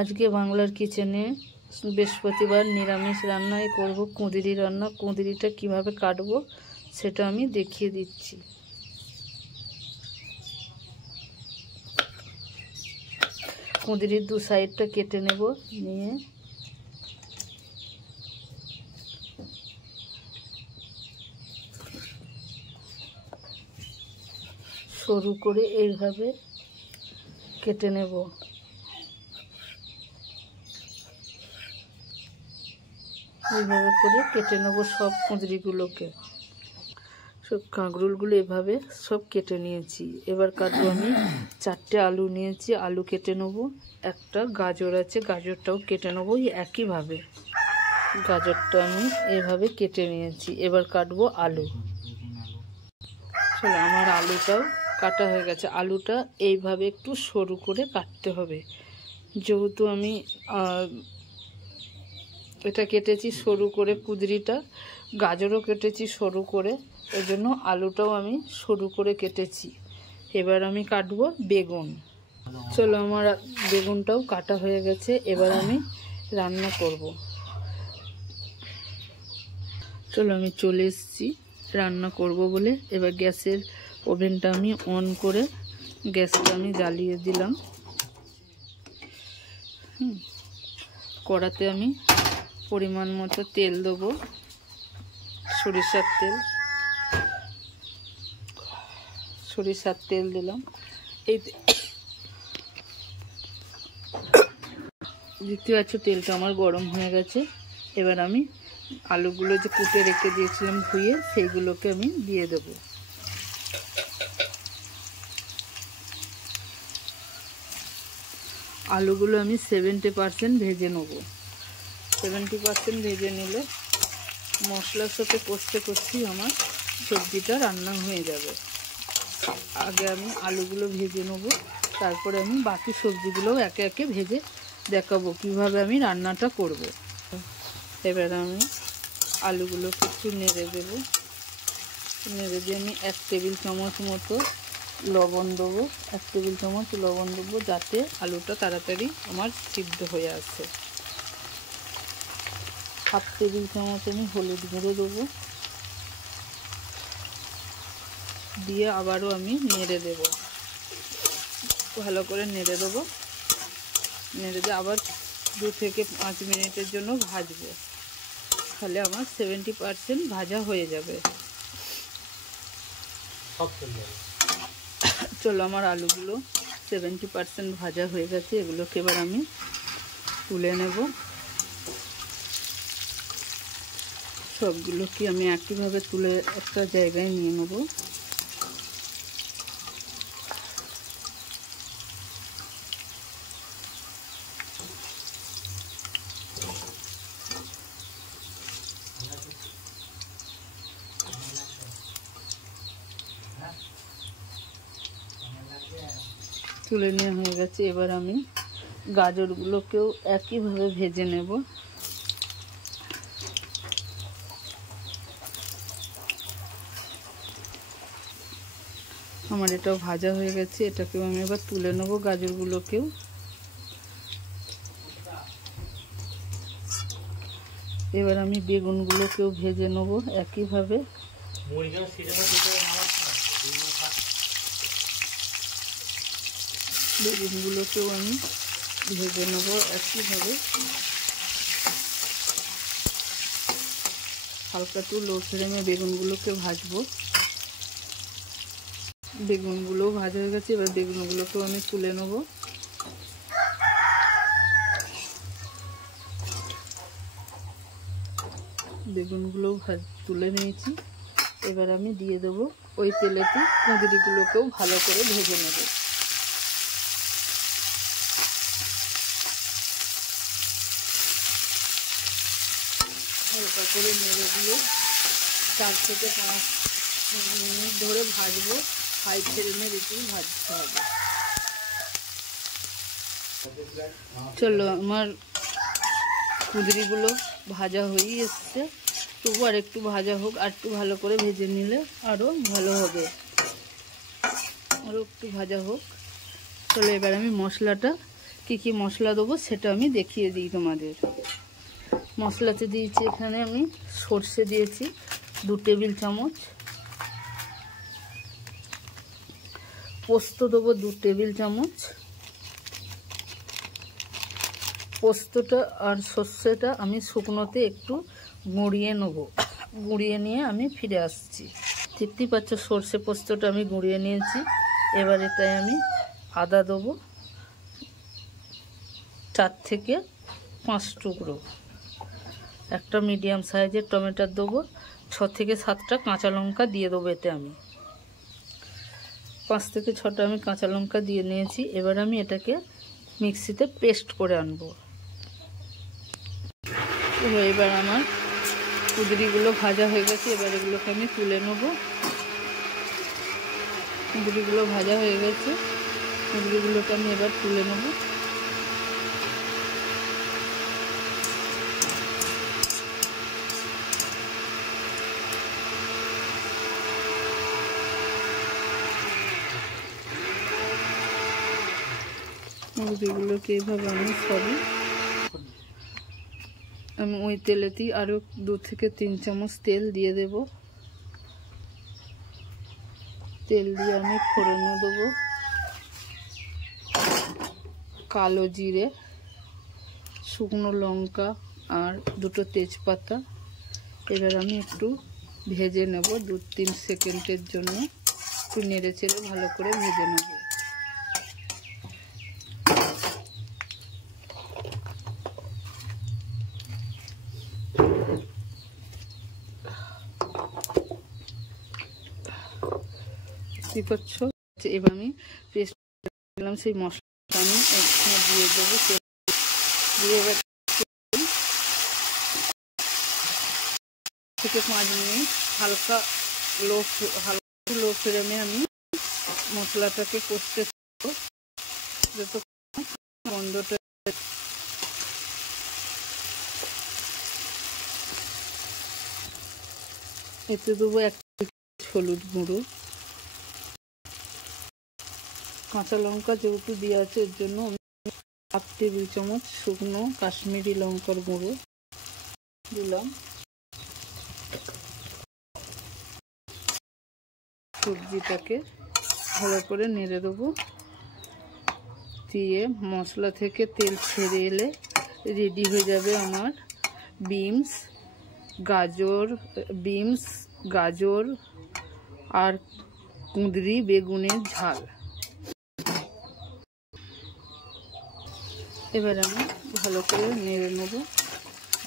আজকে বাংলার কিচেনে বৃহস্পতিবার নিরামিষ রান্নায় করব কুঁদরি রান্না। কুঁদরিটা কিভাবে কাটবো সেটা আমি দেখিয়ে দিচ্ছি। কুঁদরির দু সাইডটা কেটে নেব, নিয়ে সরু করে এইভাবে কেটে নেব। এইভাবে করে কেটে নেব সব কুঁদরিগুলোকে। সব কাঁকরোলগুলো এভাবে সব কেটে নিয়েছি। এবার কাটবো আমি 4টে আলু নিয়েছি, আলু কেটে নেব। একটা গাজর আছে, গাজরটাও কেটে নেব একইভাবে। গাজরটা আমি এভাবে কেটে নিয়েছি। এবার কাটবো আলু। চলো, আমার আলুটাও কাটা হয়ে গেছে। আলুটা এইভাবে একটু সরু করে কাটতে হবে। যেহেতু আমি এটা কেটেছি সরু করে, কুঁদরিটা গাজরও কেটেছি সরু করে, ওই জন্য আলুটাও আমি সরু করে কেটেছি। এবার আমি কাটবো বেগুন। চলো, আমার বেগুনটাও কাটা হয়ে গেছে। এবার আমি রান্না করব। চলো, আমি চলে এসেছি রান্না করব বলে। এবার গ্যাসের ওভেনটা আমি অন করে গ্যাসটা আমি জ্বালিয়ে দিলাম। কড়াতে আমি পরিমাণ মতো তেল দেবো, সরিষার তেল দিলাম। এই দেখতে পাচ্ছ তেলটা আমার গরম হয়ে গেছে। এবার আমি আলুগুলো যে কুটে রেখে দিয়েছিলাম ধুয়ে, সেইগুলোকে আমি দিয়ে দেবো। আলুগুলো আমি 70% ভেজে নেব। 70% ভেজে নিলে মশলার সাথে কষতে কষতেই আমার সবজিটা রান্না হয়ে যাবে। আগে আমি আলুগুলো ভেজে নেব, তারপরে আমি বাকি সবজিগুলোও একে একে ভেজে দেখাবো কিভাবে আমি রান্নাটা করব। এবার আমি আলুগুলোকে একটু নেড়ে দেব। নেড়ে দিয়ে আমি 1 টেবিল চামচ মতো লবণ দেবো। 1 টেবিল চামচ লবণ দেবো, যাতে আলুটা তাড়াতাড়ি আমার সিদ্ধ হয়ে আসে। 1/2 টেবিল চামচ আমি হলুদ গুঁড়ো দেবো, দিয়ে আবারও আমি নেড়ে দেব। ভালো করে নেড়ে দেবো। নেড়ে দিয়ে আবার 2 থেকে 5 মিনিটের জন্য ভাজবো। তাহলে আমার 70% ভাজা হয়ে যাবে। চলো, আমার আলুগুলো 70% ভাজা হয়ে গেছে। এগুলোকে এবার আমি তুলে নেব। সবগুলোকে আমি একইভাবে তুলে একটা জায়গায় নিয়ে নেব। তুলে নেওয়া হয়ে গেছে। এবার আমি গাজরগুলোকেও একইভাবে ভেজে নেব। আমার এটাও ভাজা হয়ে গেছে। এটাকেও আমি এবার তুলে নেব, গাজরগুলোকেও। এবার আমি বেগুনগুলোকেও ভেজে নেব একইভাবে। বেগুনগুলোকেও আমি ভেজে নেব একইভাবে। হালকা একটু লো ফ্লেমে বেগুনগুলোকে ভাজবো। বেগুনগুলোও ভাজা হয়ে গেছে। এবার বেগুনগুলোকেও আমি তুলে নেব। বেগুনগুলোও তুলে নিয়েছি। এবার আমি দিয়ে দেবো ওই তেলেতে কুঁদরিগুলোকেও ভালো করে ভেজে নেব। হালকা করে নেড়ে দিয়ে 4 থেকে 5 মিনিট ধরে ভাজবো। হাই ফ্লেমে একটু ভাজতে হবে। চলো, আমার কুঁদরিগুলো ভাজা হয়েই এসছে। তবু আর একটু ভাজা হোক, আর একটু ভালো করে ভেজে নিলে আরও ভালো হবে। আরও একটু ভাজা হোক। চলো, এবার আমি মশলাটা কি মশলা দেবো সেটা আমি দেখিয়ে দিই তোমাদের। মশলাতে দিয়েছি এখানে আমি সর্ষে দিয়েছি 2 টেবিল চামচ, পোস্ত দেবো 2 টেবিল চামচ। পোস্তটা আর সর্ষেটা আমি শুকনোতে একটু গুঁড়িয়ে নেবো, গুঁড়িয়ে নিয়ে আমি ফিরে আসছি। দেখতেই পাচ্ছ সর্ষে পোস্তটা আমি গুঁড়িয়ে নিয়েছি। এবার এটাই আমি আদা দেবো 4 থেকে 5 টুকরো, একটা মিডিয়াম সাইজের টমেটো দেবো, 6 থেকে 7টা কাঁচা লঙ্কা দিয়ে দেবো এতে আমি। 5 থেকে 6টা আমি কাঁচা লঙ্কা দিয়ে নিয়েছি। এবার আমি এটাকে মিক্সিতে পেস্ট করে আনবো। এবার আমার কুঁদরিগুলো ভাজা হয়ে গেছে, এবার এগুলোকে আমি তুলে নেব। কুঁদরিগুলো ভাজা হয়ে গেছে, কুঁদরিগুলোকে আমি এবার তুলে নেব। মুরগিগুলোকে এইভাবে আমি ওই তেলেতেই আরও 2 থেকে 3 চামচ তেল দিয়ে দেব। তেল দিয়ে আমি ফোড়নে দেবো কালো জিরে, শুকনো লঙ্কা আর 2টো তেজপাতা। এবার আমি একটু ভেজে নেব 2-3 সেকেন্ডের জন্য, একটু নেড়ে চেড়ে ভালো করে ভেজে নেব। করছো এবার আমি পেস্ট করলাম সেই মশলাটা আমি এখানে দিয়ে দেবো, দিয়ে এবার থেকে 5 মিনিট হালকা লো ফ্লেমে আমি মশলাটাকে কষতে থাকবো যতক্ষণ গন্ধটা। এতে দেবো 1 হলুদ গুঁড়ো, কাঁচা লঙ্কা যেহেতু দিয়ে আছে এর জন্য আমি 1 টেবিল চামচ শুকনো কাশ্মীরি লঙ্কার গুঁড়ো দিলাম। সবজিটাকে ভালো করে নেড়ে দেবো। দিয়ে মশলা থেকে তেল ছেড়ে এলে রেডি হয়ে যাবে আমার বিনস, গাজর আর কুঁদরি বেগুনের ঝাল। এবার আমি ভালো করে নেড়ে নেব।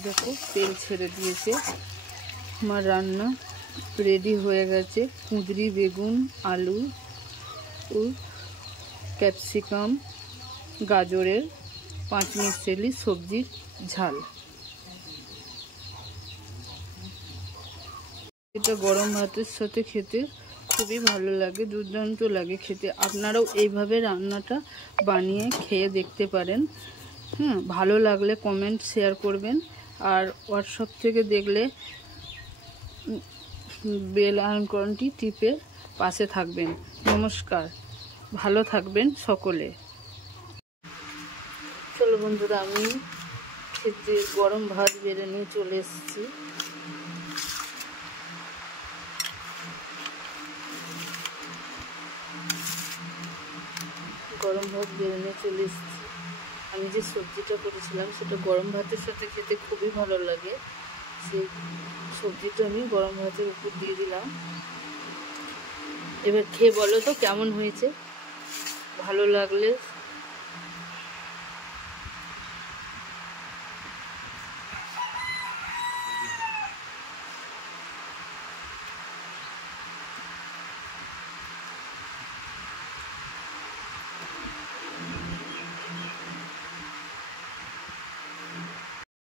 দেখো তেল ছেড়ে দিয়েছে, আমার রান্না রেডি হয়ে গেছে। কুঁদরি, বেগুন, আলু, ক্যাপসিকাম, গাজরের 5 মিশালি সবজির ঝাল। এটা গরম ভাতের সাথে খেতে খুবই ভালো লাগে, দুর্দান্ত লাগে খেতে। আপনারাও এইভাবে রান্নাটা বানিয়ে খেয়ে দেখতে পারেন। ভালো লাগলে কমেন্ট শেয়ার করবেন, আর হোয়াটসঅ্যাপ থেকে দেখলে বেল আইকনটি টিপে পাশে থাকবেন। নমস্কার, ভালো থাকবেন সকলে। চলো বন্ধুরা, আমি খেতে গরম ভাত বেড়ে নিয়ে চলে এসেছি। গরম ভাত বেড়ে নিয়ে চলে এসেছি। আমি যে সবজিটা করেছিলাম সেটা গরম ভাতের সাথে খেতে খুবই ভালো লাগে। সেই সবজিটা আমি গরম ভাতের উপর দিয়ে দিলাম। এবার খেয়ে বলো তো কেমন হয়েছে। ভালো লাগলে